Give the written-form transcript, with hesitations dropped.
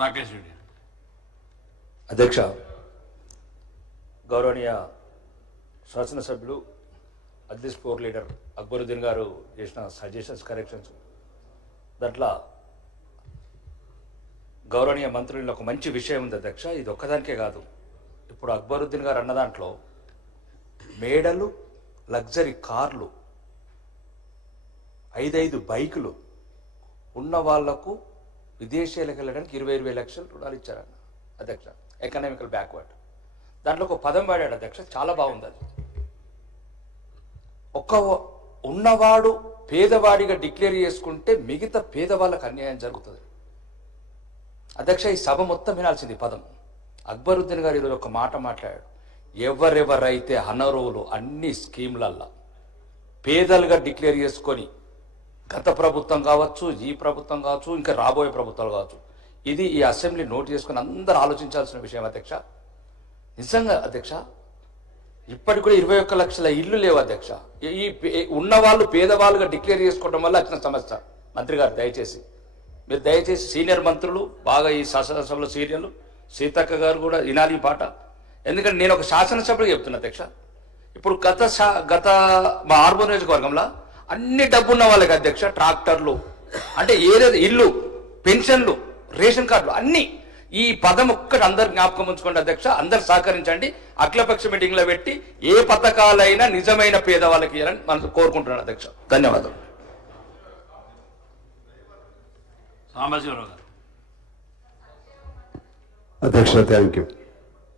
రాకేష్ రెడ్డి. అధ్యక్ష, గౌరవనీయ శాసనసభ్యులు అద్దిస్ ఫోర్ లీడర్ అక్బరుద్దీన్ గారు చేసిన సజెషన్స్, కరెక్షన్స్, దాంట్లో గౌరవనీయ మంత్రుల్లో ఒక మంచి విషయం ఉంది అధ్యక్ష. ఇది ఒక్కదానికే కాదు, ఇప్పుడు అక్బరుద్దీన్ గారు అన్న దాంట్లో మేడలు, లగ్జరీ కార్లు, 5 బైకులు ఉన్న వాళ్లకు విదేశీయాలకు వెళ్ళడానికి 20 లక్షలు రుణాలు ఇచ్చారన్న అధ్యక్ష. ఎకనామికల్ బ్యాక్వర్డ్ దాంట్లో ఒక పదం వాడాడు అధ్యక్ష, చాలా బాగుంది అది. ఉన్నవాడు పేదవాడిగా డిక్లేర్ చేసుకుంటే మిగతా పేదవాళ్ళకు అన్యాయం జరుగుతుంది అధ్యక్ష. ఈ సభ మొత్తం వినాల్సింది పదం. అక్బరుద్దీన్ గారు ఈరోజు ఒక మాట మాట్లాడాడు, ఎవరెవరైతే అనర్హులు అన్ని స్కీమ్లల్లో పేదలుగా డిక్లేర్ చేసుకొని, గత ప్రభుత్వం కావచ్చు, ఈ ప్రభుత్వం కావచ్చు, ఇంకా రాబోయే ప్రభుత్వాలు కావచ్చు, ఇది ఈ అసెంబ్లీ నోట్ చేసుకుని అందరూ ఆలోచించాల్సిన విషయం అధ్యక్ష. నిజంగా అధ్యక్ష, ఇప్పటికి కూడా 21 లక్షల ఇల్లు లేవు అధ్యక్ష. ఈ ఉన్నవాళ్ళు పేదవాళ్ళుగా డిక్లేర్ చేసుకోవడం వల్ల వచ్చిన సమస్య. మంత్రి గారు మీరు దయచేసి సీనియర్ మంత్రులు బాగా ఈ శాసనసభలో సీనియర్లు, సీతక్క గారు కూడా వినాలి ఈ పాట. ఎందుకంటే నేను ఒక శాసనసభలో చెప్తున్నా అధ్యక్ష, ఇప్పుడు గత మా ఆర్మూర్ నియోజకవర్గంలో అన్ని డబ్బున్న వాళ్ళకి అధ్యక్ష, ట్రాక్టర్లు అంటే ఏదైతే ఇల్లు, పెన్షన్లు, రేషన్ కార్డులు అన్ని, ఈ పదం ఒక్కటి అందరు జ్ఞాపకం ఉంచుకోండి అధ్యక్ష. అందరు సహకరించండి. అఖిలపక్ష మీటింగ్లో పెట్టి ఏ పథకాలైనా నిజమైన పేదవాళ్ళకి ఇవ్వాలని మనం కోరుకుంటున్నాను అధ్యక్ష. ధన్యవాదాలు. సాంబశివరావు గారు. అధ్యక్ష, థ్యాంక్ యూ.